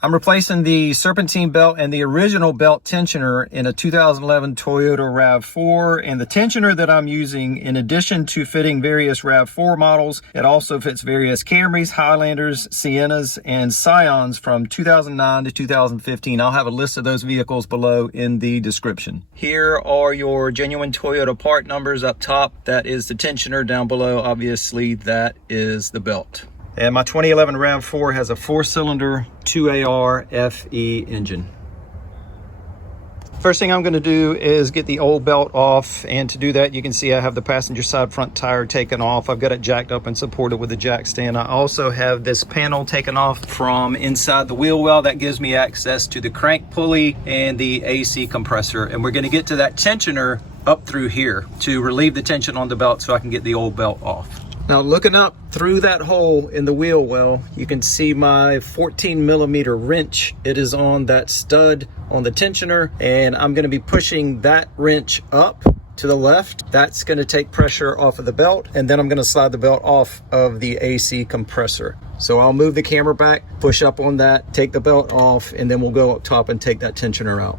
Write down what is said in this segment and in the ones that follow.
I'm replacing the Serpentine belt and the original belt tensioner in a 2011 Toyota RAV4. And the tensioner that I'm using, in addition to fitting various RAV4 models, it also fits various Camrys, Highlanders, Siennas, and Scions from 2009 to 2015. I'll have a list of those vehicles below in the description. Here are your genuine Toyota part numbers up top. That is the tensioner. Down below, obviously, that is the belt. And my 2011 RAV4 has a 4-cylinder 2AR FE engine. First thing I'm going to do is get the old belt off, and to do that, you can see I have the passenger side front tire taken off. I've got it jacked up and supported with a jack stand. I also have this panel taken off from inside the wheel well. That gives me access to the crank pulley and the AC compressor, and we're going to get to that tensioner up through here to relieve the tension on the belt so I can get the old belt off. Now, looking up through that hole in the wheel well, you can see my 14mm wrench. It is on that stud on the tensioner, and I'm going to be pushing that wrench up to the left. That's going to take pressure off of the belt, and then I'm going to slide the belt off of the AC compressor. So I'll move the camera back, push up on that, take the belt off, and then we'll go up top and take that tensioner out.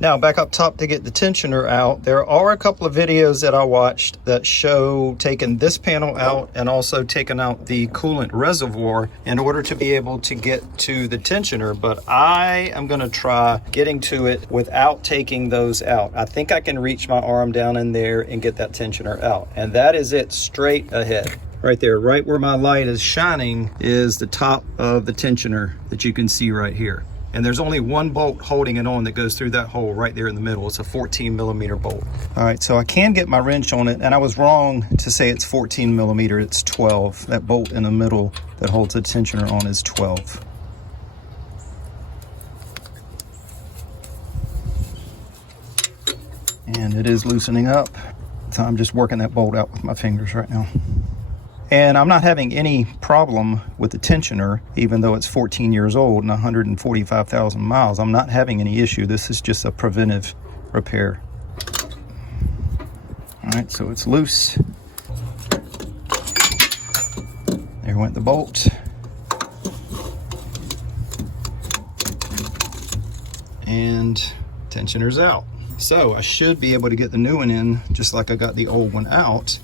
Now, back up top to get the tensioner out, there are a couple of videos that I watched that show taking this panel out and also taking out the coolant reservoir in order to be able to get to the tensioner, but I am going to try getting to it without taking those out. I think I can reach my arm down in there and get that tensioner out, and that is it straight ahead. Right there, right where my light is shining, is the top of the tensioner that you can see right here. And there's only one bolt holding it on that goes through that hole right there in the middle. It's a 14mm bolt. All right, so I can get my wrench on it, and I was wrong to say it's 14mm, it's 12. That bolt in the middle that holds the tensioner on is 12. And it is loosening up. So I'm just working that bolt out with my fingers right now. And I'm not having any problem with the tensioner, even though it's 14 years old and 145,000 miles. I'm not having any issue. This is just a preventive repair. All right, so it's loose. There went the bolt. And tensioner's out. So I should be able to get the new one in just like I got the old one out.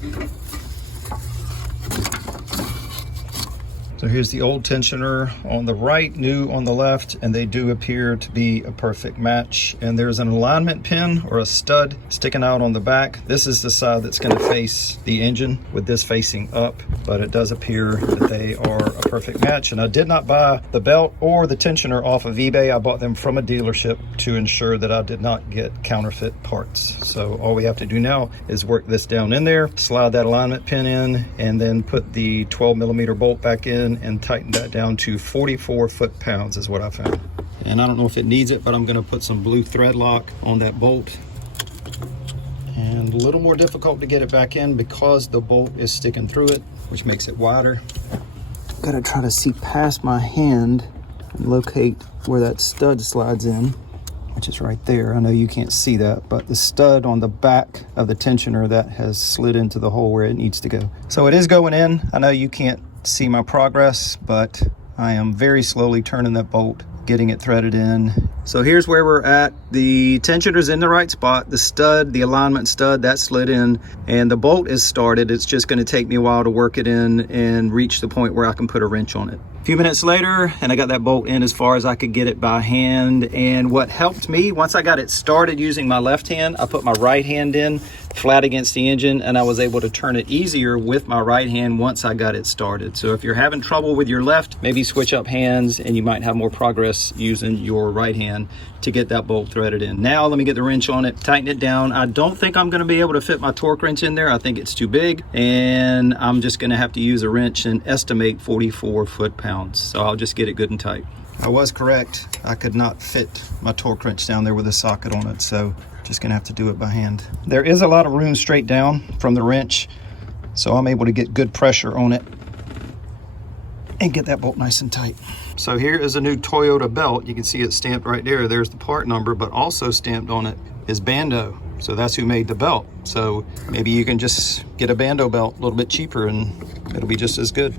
So here's the old tensioner on the right, new on the left, and they do appear to be a perfect match. And there's an alignment pin or a stud sticking out on the back. This is the side that's going to face the engine with this facing up, but it does appear that they are a perfect match. And I did not buy the belt or the tensioner off of eBay. I bought them from a dealership to ensure that I did not get counterfeit parts. So all we have to do now is work this down in there, slide that alignment pin in, and then put the 12mm bolt back in and tighten that down to 44 foot-pounds is what I found. And I don't know if it needs it, but I'm going to put some blue thread lock on that bolt. And a little more difficult to get it back in because the bolt is sticking through it, which makes it wider. Got to try to see past my hand and locate where that stud slides in, which is right there. I know you can't see that, but the stud on the back of the tensioner that has slid into the hole where it needs to go. So it is going in. I know you can't see my progress, but I am very slowly turning that bolt, getting it threaded in. So here's where we're at. The tensioner's in the right spot. The stud, the alignment stud, that slid in, and the bolt is started. It's just going to take me a while to work it in and reach the point where I can put a wrench on it. A few minutes later, and I got that bolt in as far as I could get it by hand. And what helped me, once I got it started using my left hand, I put my right hand in flat against the engine, and I was able to turn it easier with my right hand once I got it started. So if you're having trouble with your left, maybe switch up hands and you might have more progress using your right hand to get that bolt threaded in. Now let me get the wrench on it, tighten it down. I don't think I'm going to be able to fit my torque wrench in there. I think it's too big, and I'm just going to have to use a wrench and estimate 44 foot-pounds. So I'll just get it good and tight. I was correct. I could not fit my torque wrench down there with a socket on it, so just gonna have to do it by hand. There is a lot of room straight down from the wrench, so I'm able to get good pressure on it and get that bolt nice and tight. So here is a new Toyota belt. You can see it stamped right there. There's the part number, but also stamped on it is Bando. So that's who made the belt. So maybe you can just get a Bando belt a little bit cheaper and it'll be just as good.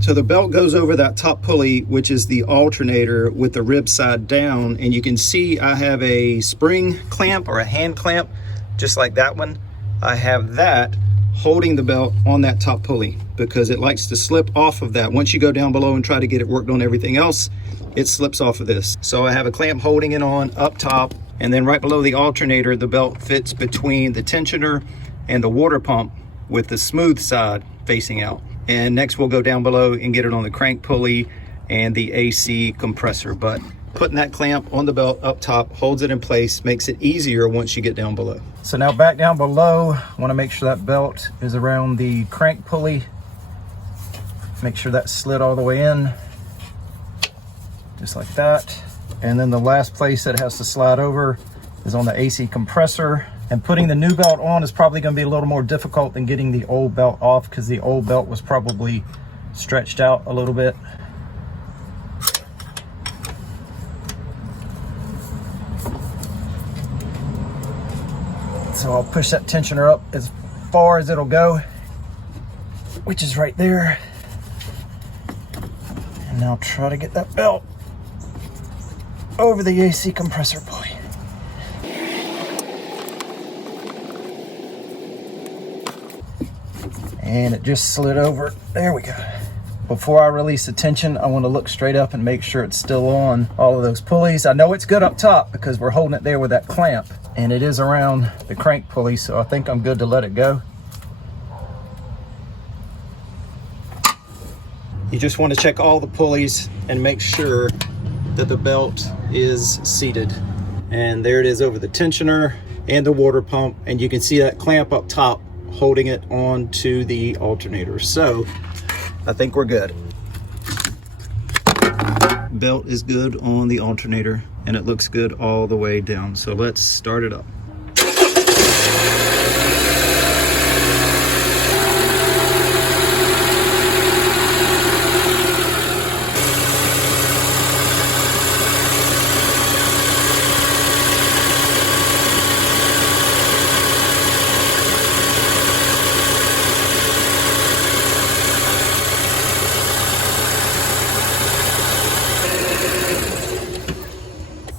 So the belt goes over that top pulley, which is the alternator with the rib side down. And you can see I have a spring clamp or a hand clamp, just like that one. I have that holding the belt on that top pulley because it likes to slip off of that. Once you go down below and try to get it worked on everything else, it slips off of this. So I have a clamp holding it on up top, and then right below the alternator, the belt fits between the tensioner and the water pump with the smooth side facing out. And next we'll go down below and get it on the crank pulley and the AC compressor. But putting that clamp on the belt up top holds it in place, makes it easier once you get down below. So now back down below, I want to make sure that belt is around the crank pulley. Make sure that's slid all the way in, just like that. And then the last place that has to slide over is on the AC compressor. And putting the new belt on is probably going to be a little more difficult than getting the old belt off because the old belt was probably stretched out a little bit. So I'll push that tensioner up as far as it'll go, which is right there. And now try to get that belt over the AC compressor pulley. And it just slid over. There we go. Before I release the tension, I want to look straight up and make sure it's still on all of those pulleys. I know it's good up top because we're holding it there with that clamp, and it is around the crank pulley, so I think I'm good to let it go. You just want to check all the pulleys and make sure that the belt is seated. And there it is over the tensioner and the water pump, and you can see that clamp up top holding it onto the alternator. So I think we're good. Belt is good on the alternator and it looks good all the way down. So let's start it up.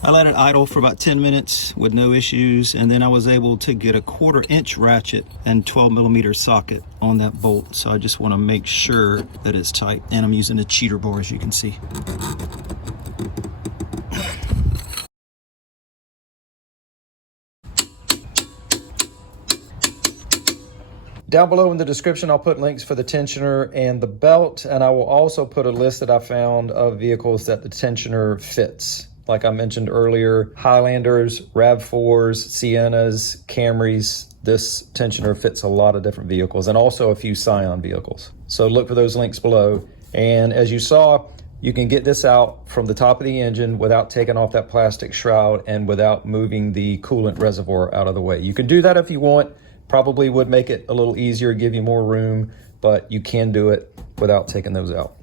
I let it idle for about 10 minutes with no issues, and then I was able to get a 1/4 inch ratchet and 12mm socket on that bolt. So I just want to make sure that it's tight, and I'm using a cheater bar, as you can see. Down below in the description, I'll put links for the tensioner and the belt, and I will also put a list that I found of vehicles that the tensioner fits. Like I mentioned earlier, Highlanders, RAV4s, Siennas, Camrys. This tensioner fits a lot of different vehicles and also a few Scion vehicles. So look for those links below. And as you saw, you can get this out from the top of the engine without taking off that plastic shroud and without moving the coolant reservoir out of the way. You can do that if you want. Probably would make it a little easier, give you more room, but you can do it without taking those out.